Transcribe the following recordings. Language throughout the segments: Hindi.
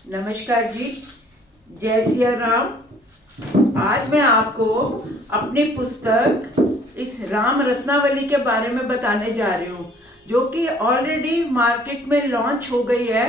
नमस्कार जी, जय सिया राम। आज मैं आपको अपनी पुस्तक इस राम रत्नावली के बारे में बताने जा रही हूँ, जो कि ऑलरेडी मार्केट में लॉन्च हो गई है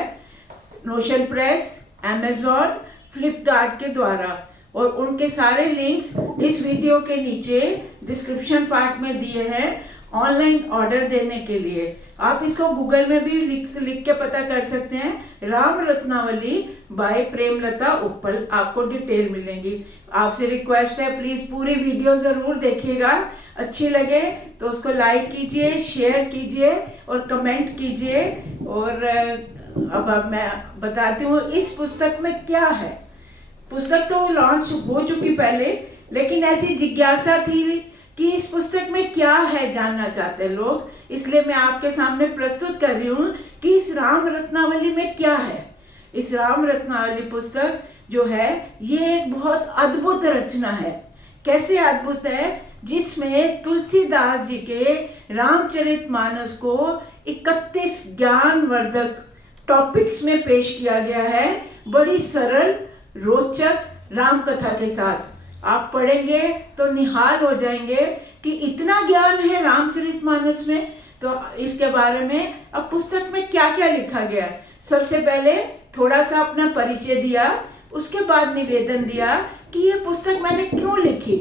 नोशन प्रेस, अमेज़न, फ्लिपकार्ट के द्वारा। और उनके सारे लिंक्स इस वीडियो के नीचे डिस्क्रिप्शन पार्ट में दिए हैं ऑनलाइन ऑर्डर देने के लिए। आप इसको गूगल में भी लिख के पता कर सकते हैं, राम रत्नावली बाय प्रेमलता उप्पल, आपको डिटेल मिलेंगी। आपसे रिक्वेस्ट है, प्लीज पूरी वीडियो जरूर देखिएगा। अच्छी लगे तो उसको लाइक कीजिए, शेयर कीजिए और कमेंट कीजिए। और अब मैं बताती हूँ इस पुस्तक में क्या है। पुस्तक तो लॉन्च हो चुकी पहले, लेकिन ऐसी जिज्ञासा थी कि इस पुस्तक में क्या है, जानना चाहते हैं लोग, इसलिए मैं आपके सामने प्रस्तुत कर रही हूँ कि इस राम रत्नावली में क्या है। इस राम रत्नावली पुस्तक जो है ये एक बहुत अद्भुत रचना है। कैसे अद्भुत है? जिसमें तुलसीदास जी के रामचरितमानस को 31 ज्ञानवर्धक टॉपिक्स में पेश किया गया है, बड़ी सरल रोचक राम कथा के साथ। आप पढ़ेंगे तो निहाल हो जाएंगे कि इतना ज्ञान है रामचरितमानस में। तो इसके बारे में अब पुस्तक में क्या क्या लिखा गया है। सबसे पहले थोड़ा सा अपना परिचय दिया, उसके बाद निवेदन दिया कि ये पुस्तक मैंने क्यों लिखी।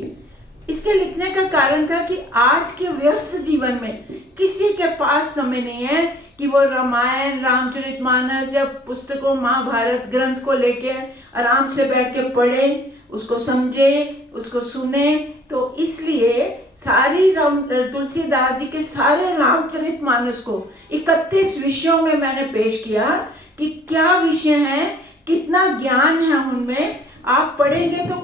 इसके लिखने का कारण था कि आज के व्यस्त जीवन में किसी के पास समय नहीं है कि वो रामायण, रामचरितमानस या पुस्तकों, महाभारत ग्रंथ को लेके आराम से बैठ के पढ़े, उसको समझे, उसको सुने। तो इसलिए सारी तुलसीदास जी के सारे रामचरितमानस को 31 विषयों में मैंने पेश किया कि क्या विषय है, कितना ज्ञान है उनमें। आप पढ़ेंगे तो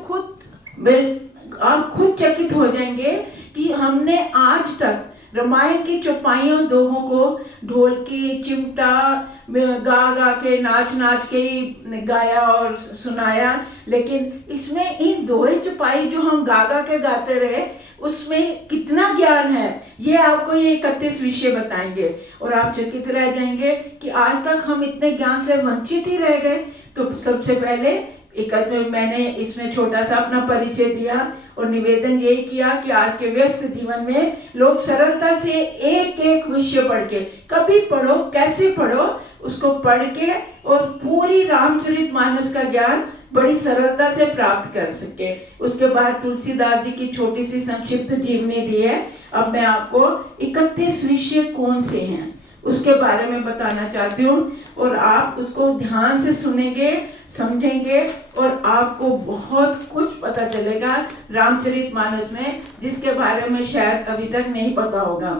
आप खुद चकित हो जाएंगे कि हमने आज तक रामायण की चौपाइयों दोहों को ढोलकी, चिमटा गा गा के, नाच नाच के ही गाया और सुनाया, लेकिन इसमें इन दोहे चौपाई जो हम गा गा के गाते रहे, उसमें कितना ज्ञान है, ये आपको ये 31 विषय बताएंगे। और आप चकित रह जाएंगे कि आज तक हम इतने ज्ञान से वंचित ही रह गए। तो सबसे पहले मैंने इसमें छोटा सा अपना परिचय दिया और निवेदन यही किया कि आज के व्यस्त जीवन में लोग सरलता से एक एक विषय पढ़ के, कभी पढ़ो, कैसे पढ़ो, उसको पढ़ के और पूरी रामचरितमानस का ज्ञान बड़ी सरलता से प्राप्त कर सके। उसके बाद तुलसीदास जी की छोटी सी संक्षिप्त जीवनी दी है। अब मैं आपको 31 विषय कौन से हैं उसके बारे में बताना चाहती हूँ, और आप उसको ध्यान से सुनेंगे, समझेंगे और आपको बहुत कुछ पता चलेगा रामचरितमानस में, जिसके बारे में शायद अभी तक नहीं पता होगा।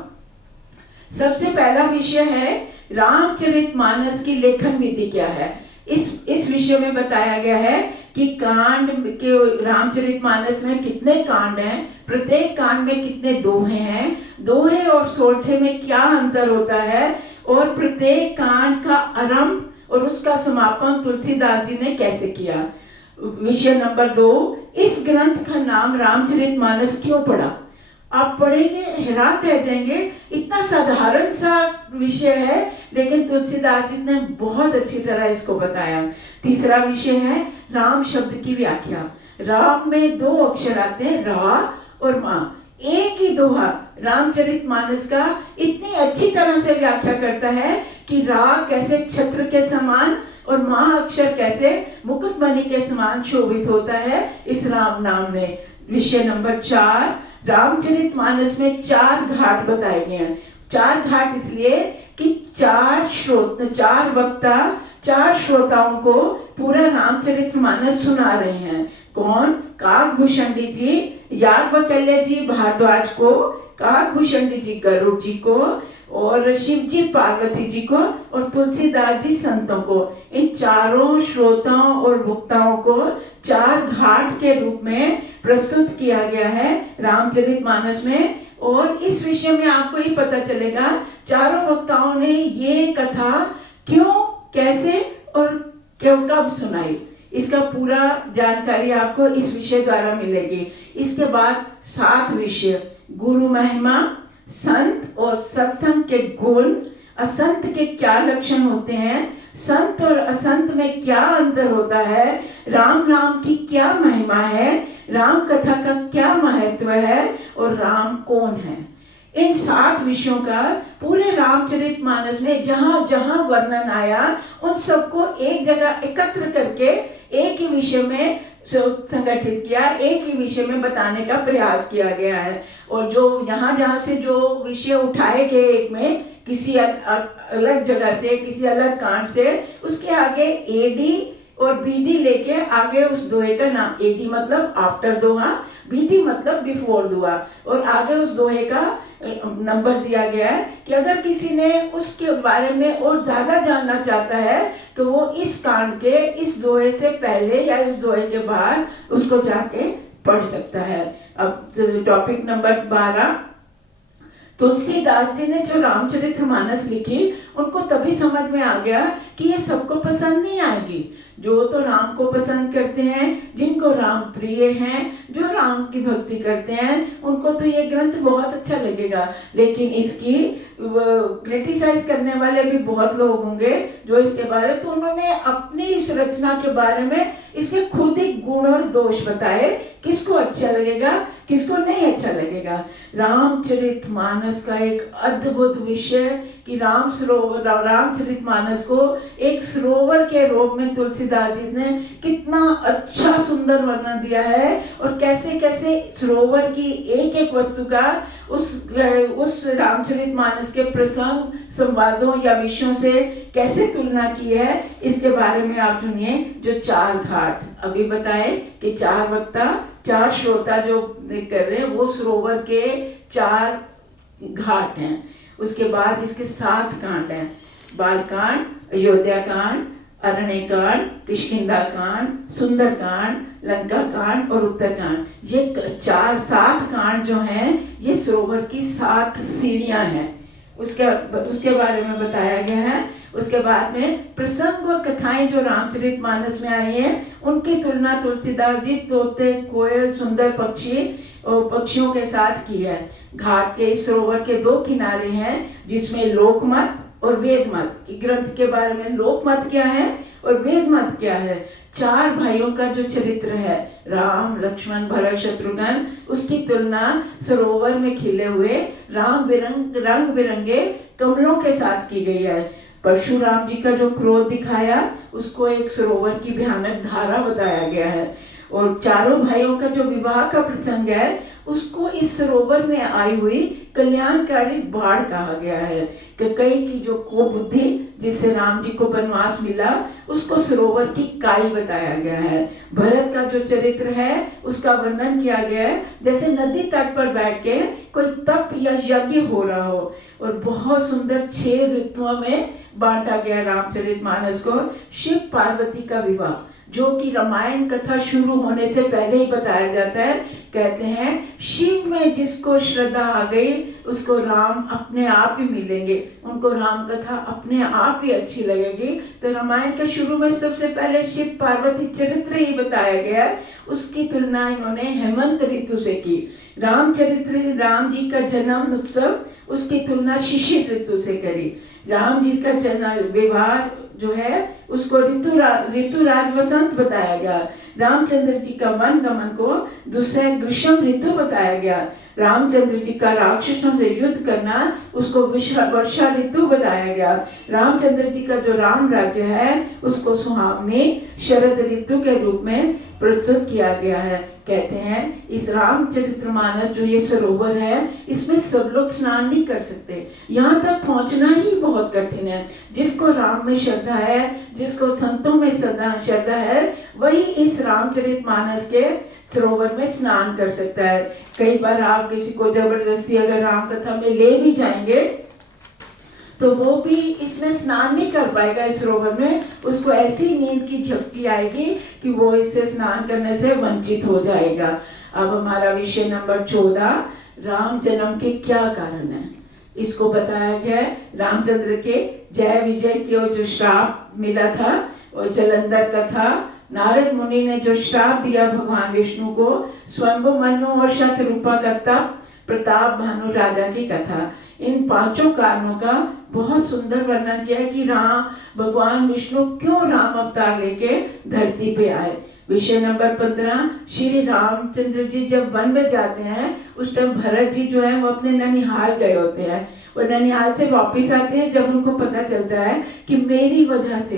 सबसे पहला विषय है रामचरितमानस की लेखन विधि क्या है। इस विषय में बताया गया है कि कांड के रामचरितमानस में कितने कांड हैं, प्रत्येक कांड में कितने दोहे हैं, दोहे और सोठे में क्या अंतर होता है, और प्रत्येक कांड का आरंभ और उसका समापन तुलसीदास जी ने कैसे किया। विषय नंबर 2, इस ग्रंथ का नाम रामचरितमानस क्यों पड़ा। आप पढ़ेंगे हैरान रह जाएंगे, इतना साधारण सा विषय है, लेकिन तुलसीदास जी ने बहुत अच्छी तरह इसको बताया। तीसरा विषय है राम शब्द की व्याख्या। राम में 2 अक्षर आते हैं, रा और मा। एक ही दोहा रामचरितमानस का इतनी अच्छी तरह से व्याख्या करता है कि रा कैसे छत्र के समान और माँ अक्षर कैसे मुकुटमणि के समान शोभित होता है इस राम नाम में। विषय नंबर 4, रामचरितमानस में 4 घाट बताए गए हैं। 4 घाट इसलिए कि 4 वक्ता 4 श्रोताओं को पूरा रामचरितमानस सुना रहे हैं। कौन? काकभूषणी जी, याज्ञवल्क्य जी भारद्वाज को, काकभूषणी जी गरुड़ जी को, और शिव जी पार्वती जी को, और तुलसीदास जी संतों को। इन चारों श्रोताओं और वक्ताओं को 4 घाट के रूप में प्रस्तुत किया गया है रामचरितमानस में। और इस विषय में आपको ये पता चलेगा चारों वक्ताओं ने ये कथा क्यों, कैसे और क्यों, कब सुनाई। इसका पूरा जानकारी आपको इस विषय द्वारा मिलेगी। इसके बाद 7 विषय, गुरु महिमा, संत और सत्संग के गुण, असंत के क्या लक्षण होते हैं, संत और असंत में में क्या अंतर होता है, राम नाम की क्या महिमा है, राम कथा का क्या महत्व है और राम कौन है। इन 7 विषयों का पूरे रामचरितमानस में जहां जहां वर्णन आया उन सबको एक जगह एकत्र करके एक ही विषय में संगठित किया, एक ही विषय में बताने का प्रयास किया गया है। और जो जहां जहां से जो विषय उठाए गए एक में किसी अलग जगह से, किसी अलग कांड से, उसके आगे एडी और बीडी लेके आगे उस दोहे का नाम, एडी मतलब आफ्टर दोहा, बीडी मतलब बिफोर दोहा, और आगे उस दोहे का नंबर दिया गया है कि अगर किसी ने उसके बारे में और ज्यादा जानना चाहता है तो वो इस कांड के इस दोहे से पहले या इस दोहे के बाद उसको जाके पढ़ सकता है। अब टॉपिक नंबर 12, तुलसीदास जी ने जो रामचरितमानस लिखी उनको तभी समझ में आ गया कि ये सबको पसंद नहीं आएगी। जो तो राम को पसंद करते हैं, जिनको राम प्रिय हैं, जो राम की भक्ति करते हैं, उनको तो ये ग्रंथ बहुत अच्छा लगेगा। लेकिन इसकी क्रिटिसाइज करने वाले भी बहुत लोग होंगे जो इसके बारे, तो उन्होंने अपनी इस रचना के बारे में इसके खुद ही गुण और दोष बताए, किसको अच्छा लगेगा किसको नहीं अच्छा लगेगा। रामचरितमानस का एक अद्भुत विषय कि रामचरितमानस को एक सरोवर के रूप में तुलसीदास जी ने कितना अच्छा सुंदर वर्णन दिया है, और कैसे कैसे सरोवर की एक एक वस्तु का उस रामचरितमानस के प्रसंग, संवादों या विषयों से कैसे तुलना की है, इसके बारे में आप सुनिए। जो 4 घाट अभी बताए कि 4 वक्ता 4 श्रोता जो कर रहे हैं वो सरोवर के 4 घाट हैं। उसके बाद इसके 7 कांड हैं, बालकांड, अयोध्या कांड, अरण्य कांड, किष्किंधा कांड, सुंदर कांड, लंका कांड और उत्तर कांड। ये 7 कांड जो हैं ये सरोवर की 7 सीढ़ियां हैं, उसके बारे में बताया गया है। उसके बाद में प्रसंग और कथाएं जो रामचरितमानस में आई हैं उनकी तुलना तुलसीदास जी तोते, कोयल, सुंदर पक्षी और पक्षियों के साथ की है। घाट के सरोवर के 2 किनारे हैं जिसमें लोकमत और वेद मत, ग्रंथ के बारे में लोकमत क्या है और वेद मत क्या है। 4 भाइयों का जो चरित्र है, राम, लक्ष्मण, भरत, शत्रुघ्न, उसकी तुलना सरोवर में खिले हुए रंग बिरंगे कमलों के साथ की गई है। परशुराम जी का जो क्रोध दिखाया उसको एक सरोवर की भयानक धारा बताया गया है। और 4 भाइयों का जो विवाह का प्रसंग है उसको इस सरोवर में आई हुई कल्याणकारी बाढ़ कहा गया है। कई की जो कुबुद्धि जिससे राम जी को वनवास मिला उसको सरोवर की काई बताया गया है। भरत का जो चरित्र है उसका वर्णन किया गया है जैसे नदी तट पर बैठ के कोई तप या यज्ञ हो रहा हो। और बहुत सुंदर 6 ऋतुओं में बांटा गया रामचरितमानस को। शिव पार्वती का विवाह जो कि रामायण कथा शुरू होने से पहले ही बताया जाता है। कहते हैं शिव में जिसको श्रद्धा आ गई उसको राम अपने आप ही मिलेंगे, उनको राम कथा अपने आप ही अच्छी लगेगी। तो रामायण के शुरू में सबसे पहले शिव पार्वती चरित्र ही बताया गया है। उसकी तुलना इन्होंने हेमंत ऋतु से की। रामचरित्र राम जी का जन्म उत्सव उसकी तुलना शिशिर ऋतु से करी। राम जी का जन्म विवाह जो है उसको ऋतुराज वसंत बताया गया। रामचंद्र जी का वन गमन को दूसरे ग्रीष्म ऋतु बताया गया। रामचंद्र जी का राक्षसों से युद्ध करना उसको वर्षा ऋतु बताया गया। रामचंद्र जी का जो राम राज्य है उसको सुहावनी शरद ऋतु के रूप में प्रस्तुत किया गया है। कहते हैं इस रामचरितमानस जो ये सरोवर है इसमें सब लोग स्नान नहीं कर सकते, यहाँ तक पहुँचना ही बहुत कठिन है। जिसको राम में श्रद्धा है, जिसको संतों में श्रद्धा है, वही इस रामचरितमानस के सरोवर में स्नान कर सकता है। कई बार आप किसी को जबरदस्ती अगर राम कथा में ले भी जाएंगे तो वो भी इसमें स्नान नहीं कर पाएगा इस सरोवर में। उसको ऐसी नींद की झपकी आएगी कि वो इससे स्नान करने से वंचित हो जाएगा। अब हमारा विषय नंबर 14, राम जन्म के क्या कारण है, इसको बताया गया है। रामचंद्र के जय विजय के जो श्राप मिला था और जलंधर कथा, नारद मुनि ने जो श्राप दिया भगवान विष्णु को, स्वयंभु मनु और शतरूपा का तप, प्रताप भानु राजा की कथा, इन पांचों कारणों का बहुत सुंदर वर्णन किया है कि राम भगवान विष्णु क्यों राम अवतार लेके धरती पे आए। विषय नंबर 15, श्री रामचंद्र जी जब वन में जाते हैं उस टाइम भरत जी जो है वो अपने ननिहाल गए होते हैं। वो ननिहाल से वापस आते हैं जब उनको पता चलता है कि मेरी वजह से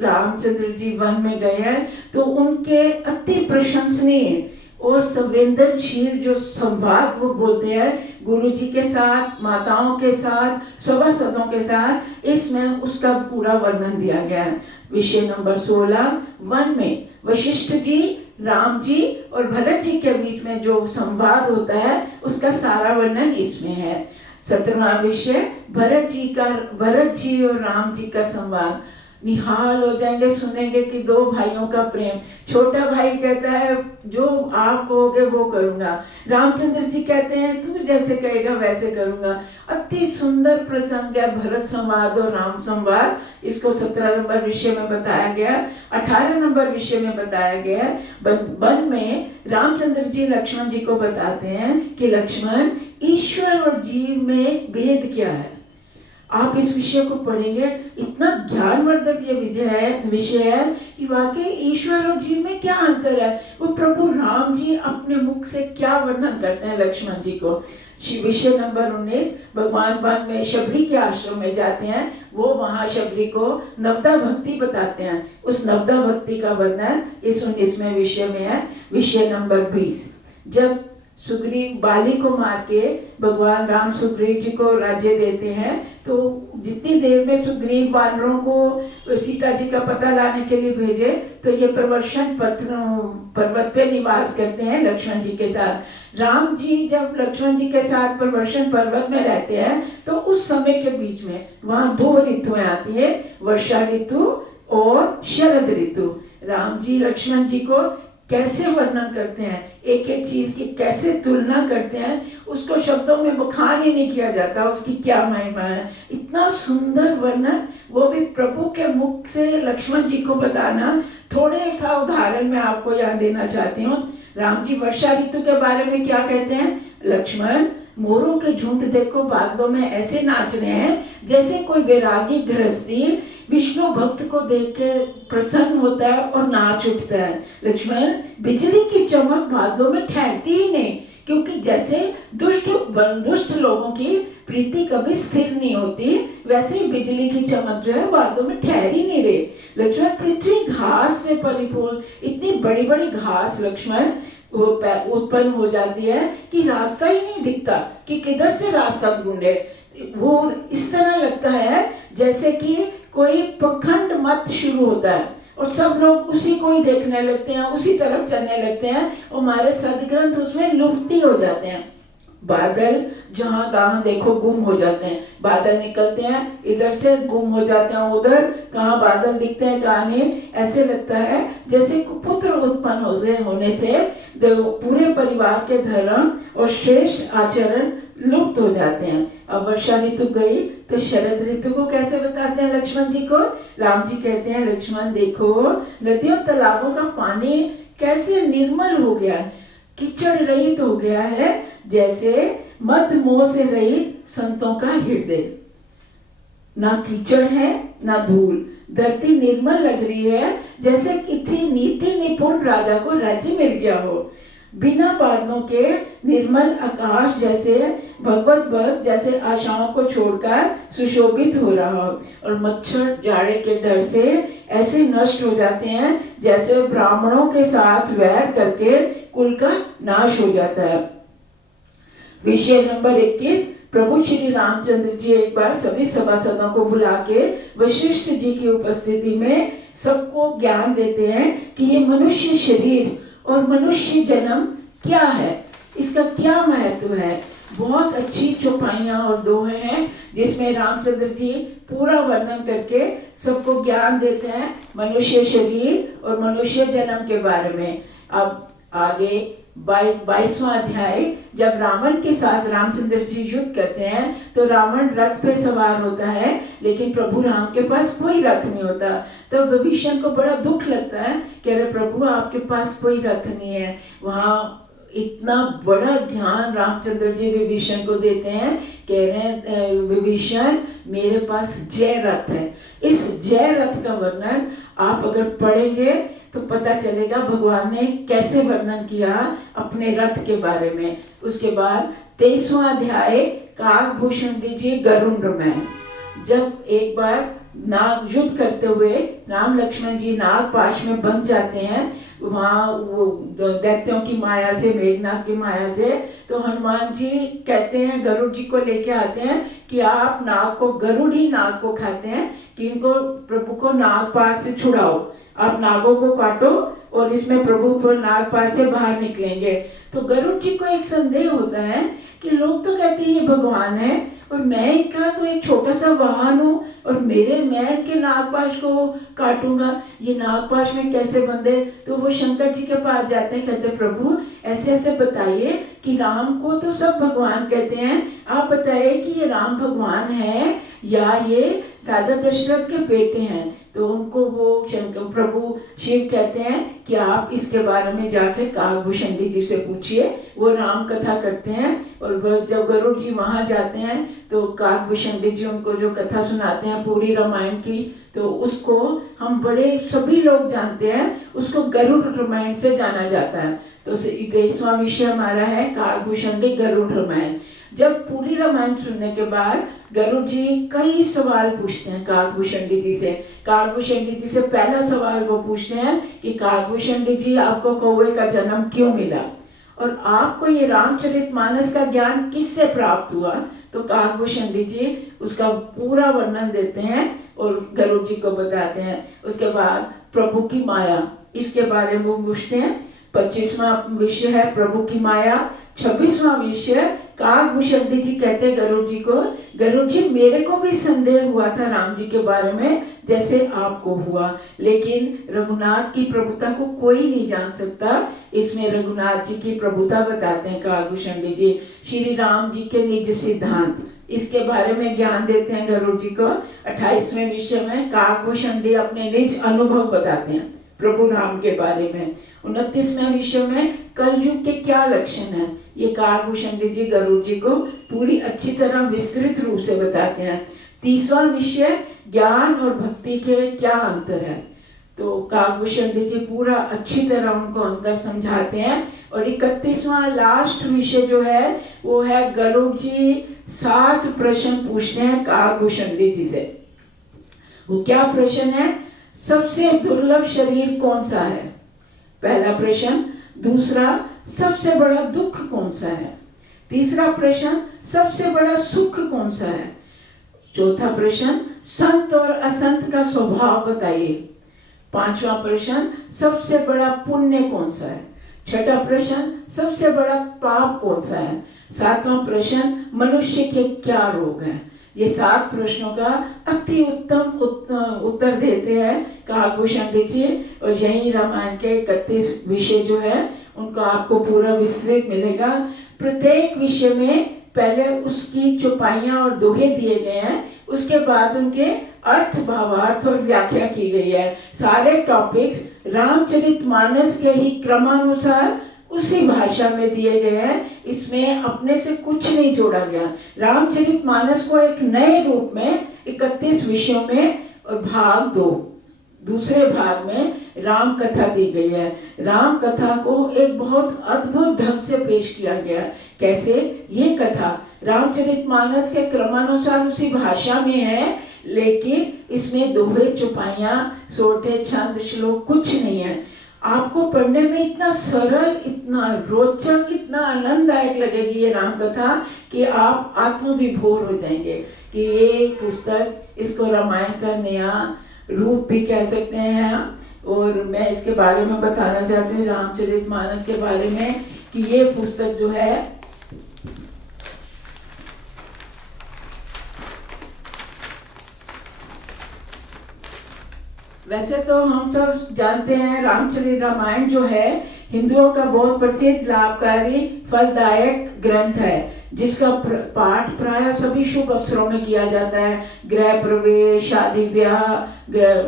रामचंद्र जी वन में गए हैं, तो उनके अति प्रशंसनीय और संवेदनशील जो संवाद वो बोलते हैं गुरु जी के साथ, माताओं के साथ, सभासदों के साथ, इसमें उसका पूरा वर्णन दिया गया है। विषय नंबर 16, वन में वशिष्ठ जी, राम जी और भरत जी के बीच में जो संवाद होता है उसका सारा वर्णन इसमें है। 17वां विषय भरत जी और राम जी का संवाद। निहाल हो जाएंगे सुनेंगे कि दो भाइयों का प्रेम। छोटा भाई कहता है जो आप कहोगे वो करूंगा, रामचंद्र जी कहते हैं तू जैसे कहेगा वैसे करूंगा। अति सुंदर प्रसंग है भरत संवाद और राम संवाद। इसको 17 नंबर विषय में बताया गया। 18 नंबर विषय में बताया गया वन में रामचंद्र जी लक्ष्मण जी को बताते हैं कि लक्ष्मण, ईश्वर और जीव में भेद क्या है। आप इस विषय को पढ़ेंगे, इतना ज्ञानवर्धक ये विषय है कि वाकई ईश्वर और जीव में क्या अंतर है। वो प्रभु राम जी अपने मुख से क्या वर्णन करते हैं लक्ष्मण जी को। विषय नंबर 19, भगवान वन में शबरी के आश्रम में जाते हैं, वो वहां शबरी को नवदा भक्ति बताते हैं। उस नवदा भक्ति का वर्णन इस 19वें विषय में है। विषय नंबर 20, जब सुग्रीव बाली को मार के भगवान राम सुग्रीव जी को राज्य देते हैं, तो जितनी देर में सुग्रीव वानरों को सीता जी का पता लाने के लिए भेजे, तो ये प्रवर्षण पर्वत पे निवास करते हैं लक्ष्मण जी के साथ। राम जी जब लक्ष्मण जी के साथ प्रवर्षण पर्वत में रहते हैं, तो उस समय के बीच में वहां 2 ऋतुएं आती है, वर्षा ऋतु और शरद ऋतु। राम जी लक्ष्मण जी को कैसे वर्णन करते हैं, एक एक चीज की कैसे तुलना करते हैं, उसको शब्दों में बखान ही नहीं किया जाता, उसकी क्या महिमा है। इतना सुंदर वर्णन, वो भी प्रभु के मुख से लक्ष्मण जी को बताना। थोड़े सा उदाहरण मैं आपको यहाँ देना चाहती हूँ। राम जी वर्षा ऋतु के बारे में क्या कहते हैं, लक्ष्मण, मोरों के झुंड देखो बादलों में ऐसे नाच रहे हैं जैसे कोई वैरागी गृहस्थी विष्णु भक्त को देख के प्रसन्न होता है और नाच उठता है। लक्ष्मण, बिजली की चमक बादलों में ठहरती ही नहीं, क्योंकि जैसे दुष्ट लोगों की प्रीति कभी स्थिर नहीं होती, वैसे ही बिजली की चमक जो है बादलों में ठहर ही नहीं रही। लक्ष्मण, पृथ्वी घास से परिपूर्ण, इतनी बड़ी बड़ी घास लक्ष्मण वो उत्पन्न हो जाती है कि रास्ता ही नहीं दिखता कि किधर से रास्ता ढूंढे। वो इस तरह लगता है जैसे कि कोई पखंड मत शुरू होता है और सब लोग उसी को ही देखने लगते हैं, उसी तरफ चलने लगते हैं, हमारे सदग्रंथ उसमें लुप्त हो जाते हैं। बादल जहां तहां देखो गुम हो जाते हैं, बादल निकलते हैं इधर से गुम हो जाते हैं उधर, कहाँ बादल दिखते हैं कहाँ नहीं। ऐसे लगता है जैसे पुत्र उत्पन्न होने से पूरे परिवार के धर्म और श्रेष्ठ आचरण लुप्त हो जाते हैं। अब वर्षा ऋतु गई तो शरद ऋतु को कैसे बताते हैं लक्ष्मण जी को। राम जी कहते हैं, लक्ष्मण देखो नदियों तालाबों का पानी कैसे निर्मल हो गया, कीचड़ रहित हो गया है, जैसे मद मोह से रहित संतों का हृदय। ना कीचड़ है ना धूल, धरती निर्मल लग रही है जैसे किसी नीति निपुण राजा को राज्य मिल गया हो। बिना बादलों के निर्मल आकाश जैसे भगवत भक्त जैसे आशाओं को छोड़कर सुशोभित हो रहा हो, और मच्छर जाड़े के डर से ऐसे नष्ट हो जाते हैं जैसे ब्राह्मणों के साथ वैर करके कुल का नाश हो जाता है। विषय नंबर 21, प्रभु श्री रामचंद्र जी एक बार सभी सभासदों को बुला के वशिष्ठ जी की उपस्थिति में सबको ज्ञान देते हैं कि ये मनुष्य शरीर और मनुष्य जन्म क्या है, इसका क्या महत्व है। बहुत अच्छी चौपाइयां और दोहे हैं जिसमें रामचंद्र जी पूरा वर्णन करके सबको ज्ञान देते हैं मनुष्य शरीर और मनुष्य जन्म के बारे में। अब आगे 22वां अध्याय, जब रावण के साथ रामचंद्र जी युद्ध करते हैं तो रावण रथ पे सवार होता है, लेकिन प्रभु राम के पास कोई रथ नहीं होता। तो विभीषण को बड़ा दुख लगता है कि अरे प्रभु आपके पास कोई रथ नहीं है। वहां इतना बड़ा ज्ञान रामचंद्र जी विभीषण को देते हैं। कह रहे हैं विभीषण मेरे पास जय रथ है। इस जय रथ का वर्णन आप अगर पढ़ेंगे तो पता चलेगा भगवान ने कैसे वर्णन किया अपने रथ के बारे में। उसके बाद 23वां अध्याय काकभूषण जी गरुड़ में, जब एक बार नाग युद्ध करते हुए राम लक्ष्मण जी नाग पाश में बंध जाते हैं, वहाँ वो दैत्यों की माया से, मेघनाथ की माया से, तो हनुमान जी कहते हैं गरुड़ जी को लेके आते हैं कि आप नाग को, गरुड़ ही नाग को खाते हैं, कि इनको प्रभु को नागपाश से छुड़ाओ, आप नागों को काटो और इसमें प्रभु को नागपाश से बाहर निकलेंगे। तो गरुड़ जी को एक संदेह होता है कि लोग तो कहते हैं ये भगवान है और मैं इनका तो एक छोटा सा वाहन हूँ और मैं इनके नागपाश को काटूंगा, ये नागपाश में कैसे बंधे। तो वो शंकर जी के पास जाते हैं, कहते प्रभु ऐसे ऐसे बताइए कि राम को तो सब भगवान कहते हैं, आप बताइए कि ये राम भगवान है या ये राजा दशरथ के बेटे हैं। तो उनको वो शंकर प्रभु शिव कहते हैं कि आप इसके बारे में जाकर काकभूषण जी से पूछिए, वो राम कथा करते हैं। और जब गरुड़ जी वहां जाते हैं तो काकभूषण जी उनको जो कथा सुनाते हैं पूरी रामायण की, तो उसको हम बड़े सभी लोग जानते हैं, उसको गरुड़ रामायण से जाना जाता है। तो 23वां विषय हमारा है काकभूषण गरुड़ रामायण। जब पूरी रामायण सुनने के बाद गरुड़ जी कई सवाल पूछते हैं काकभूषण जी से। काकभूषण जी से पहला सवाल वो पूछते हैं कि काकभूषण जी आपको कौवे का जन्म क्यों मिला और आपको ये रामचरितमानस का ज्ञान किससे प्राप्त हुआ। तो काकभूषण जी उसका पूरा वर्णन देते हैं और गरुड़ जी को बताते हैं। उसके बाद प्रभु की माया, इसके बारे में वो पूछते हैं। 25वां विषय है प्रभु की माया। 26वां विषय काकभूषण जी कहते हैं गरुड़ जी को, गरुड़ जी मेरे को भी संदेह हुआ था राम जी के बारे में जैसे आपको हुआ, लेकिन रघुनाथ की प्रभुता को कोई नहीं जान सकता। इसमें रघुनाथ जी की प्रभुता बताते हैं काकभूषण जी। श्री राम जी के निज सिद्धांत, इसके बारे में ज्ञान देते हैं गरुड़ जी को। 28वें विषय में काकभूषण जी अपने निज अनुभव बताते हैं प्रभु राम के बारे में। 29वें विषय में कलयुग के क्या लक्षण है, ये काकभूषण जी गरुड़ जी को पूरी अच्छी तरह विस्तृत रूप से बताते हैं। 30वां विषय ज्ञान और भक्ति के क्या अंतर है, तो काकभूषण जी पूरा अच्छी तरह उनको अंतर समझाते हैं। और 31वां लास्ट विषय जो है वो है गरुड़ जी 7 प्रश्न पूछते हैं काकभूषण जी से। वो क्या प्रश्न है, सबसे दुर्लभ शरीर कौन सा है, पहला प्रश्न। दूसरा, सबसे बड़ा दुख कौन सा है। तीसरा प्रश्न, सबसे बड़ा सुख कौन सा है। चौथा प्रश्न, संत और असंत का स्वभाव बताइए। 5वां प्रश्न, सबसे बड़ा पुण्य कौन सा है। 6ठा प्रश्न, सबसे बड़ा पाप कौन सा है। 7वां प्रश्न, मनुष्य के क्या रोग हैं। ये 7 प्रश्नों का अति उत्तम उत्तर देते हैं काकभूषण जी। और यही रामायण के 31 विषय जो है उनको आपको पूरा विस्तृत मिलेगा। प्रत्येक विषय में पहले उसकी चौपाइयां और दोहे दिए गए हैं, उसके बाद उनके अर्थ, भावार्थ और व्याख्या की गई है। सारे टॉपिक्स रामचरितमानस के ही क्रमानुसार उसी भाषा में दिए गए हैं, इसमें अपने से कुछ नहीं जोड़ा गया। रामचरितमानस को एक नए रूप में 31 विषयों में और भाग 2 दूसरे भाग में राम कथा दी गई है। राम कथा को एक बहुत अद्भुत ढंग से पेश किया गया। कैसे, ये कथा रामचरितमानस के क्रमानुसार उसी भाषा में है, लेकिन इसमें दोहे, चौपाइयां, सोटे, छंद, श्लोक कुछ नहीं है। आपको पढ़ने में इतना सरल, इतना रोचक, इतना आनंददायक लगेगी ये राम कथा कि आप आत्मविभोर हो जाएंगे कि ये पुस्तक, इसको रामायण का नया रूप भी कह सकते हैं। और मैं इसके बारे में बताना चाहती हूँ रामचरितमानस के बारे में कि ये पुस्तक जो है वैसे तो हम सब जानते हैं रामचरित रामायण जो है हिंदुओं का बहुत प्रसिद्ध, लाभकारी, फलदायक ग्रंथ है, जिसका पाठ प्राय सभी शुभ अवसरों में किया जाता है। गृह प्रवेश, शादी ब्याह,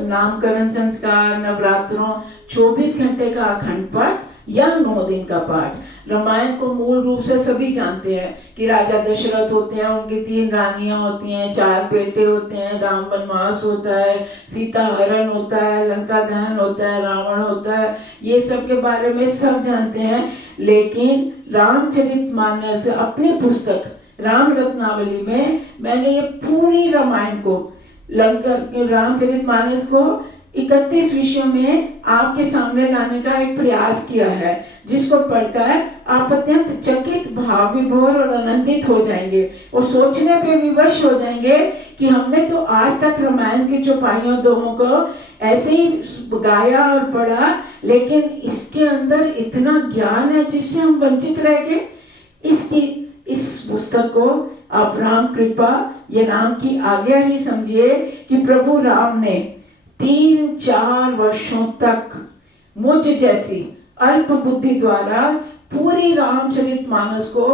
नामकरण संस्कार, नवरात्रों, 24 घंटे का अखंड पाठ या 9 दिन का पाठ। रामायण को मूल रूप से सभी जानते हैं कि राजा दशरथ होते हैं, उनकी 3 रानियां होती हैं, 4 बेटे होते हैं, राम वनवास होता है, सीता हरण होता है, लंका दहन होता है, रावण होता है, ये सब के बारे में सब जानते हैं। लेकिन रामचरितमानस अपनी पुस्तक राम रत्नावली में मैंने ये पूरी रामायण को, रामचरितमानस को 31 विषयों में आपके सामने लाने का एक प्रयास किया है, जिसको पढ़कर आप अत्यंत चकित, भाव विभोर और आनंदित हो जाएंगे और सोचने पे विवश हो जाएंगे कि हमने तो आज तक रामायण की चौपाइयों दोहों को ऐसे ही गाया और पढ़ा, लेकिन इसके अंदर इतना ज्ञान है जिससे हम वंचित रह गए। इस पुस्तक को आप राम कृपा, ये राम की आज्ञा ही समझिए कि प्रभु राम ने 3-4 वर्षों तक मुझ जैसी अल्प बुद्धि द्वारा पूरी रामचरितमानस को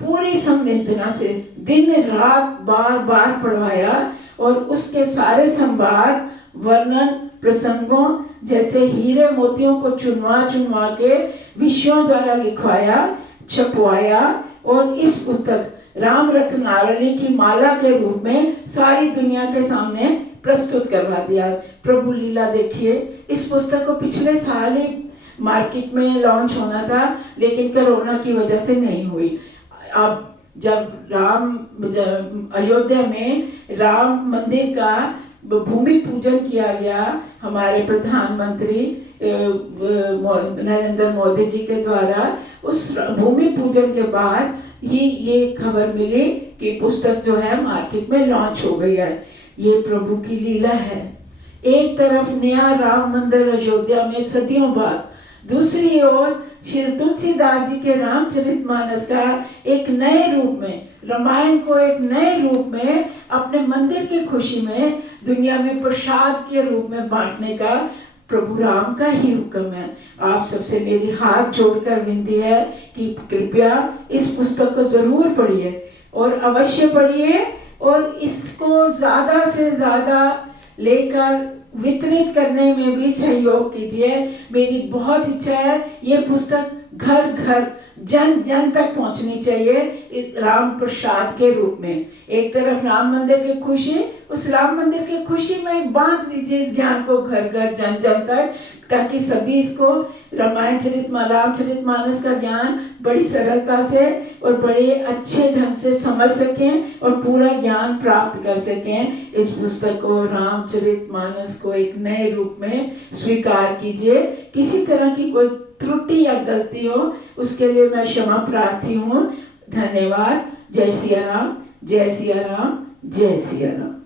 पूरी संवेदना से दिन रात बार बार पढ़वाया और उसके सारे संवाद, वर्णन, प्रसंगों जैसे हीरे मोतियों को चुनवा चुनवा के विषयों द्वारा लिखवाया, छपवाया और इस पुस्तक राम रत्नावली की माला के रूप में सारी दुनिया के सामने प्रस्तुत करवा दिया। प्रभु लीला देखिए, इस पुस्तक को पिछले साल ही मार्केट में लॉन्च होना था, लेकिन कोरोना की वजह से नहीं हुई। अब जब अयोध्या में राम मंदिर का भूमि पूजन किया गया हमारे प्रधानमंत्री नरेंद्र मोदी जी के द्वारा, उस भूमि पूजन के बाद ही ये खबर मिली कि पुस्तक जो है मार्केट में लॉन्च हो गई है। ये प्रभु की लीला है। एक तरफ नया राम मंदिर अयोध्या में सदियों बाद, दूसरी ओर श्री तुलसीदास जी के रामचरितमानस का एक नए रूप में, रामायण को एक नए रूप में अपने मंदिर की खुशी में दुनिया में प्रसाद के रूप में बांटने का प्रभु राम का ही हुक्म है। आप सबसे मेरी हाथ जोड़कर विनती है कि कृपया इस पुस्तक को जरूर पढ़िए और अवश्य पढ़िए और इसको ज्यादा से ज्यादा लेकर वितरित करने में भी सहयोग कीजिए। मेरी बहुत इच्छा है ये पुस्तक घर घर, जन जन तक पहुंचनी चाहिए राम प्रसाद के रूप में। एक तरफ राम मंदिर की खुशी, उस राम मंदिर की खुशी में बांट दीजिए इस ज्ञान को घर घर, जन जन तक, ताकि सभी इसको रामचरितमानस का ज्ञान बड़ी सरलता से और बड़े अच्छे ढंग से समझ सकें और पूरा ज्ञान प्राप्त कर सकें। इस पुस्तक को, रामचरितमानस को एक नए रूप में स्वीकार कीजिए। किसी तरह की कोई त्रुटि या गलती हो उसके लिए मैं क्षमा प्रार्थी हूँ। धन्यवाद। जय सिया राम, जय सिया राम, जय सिया राम।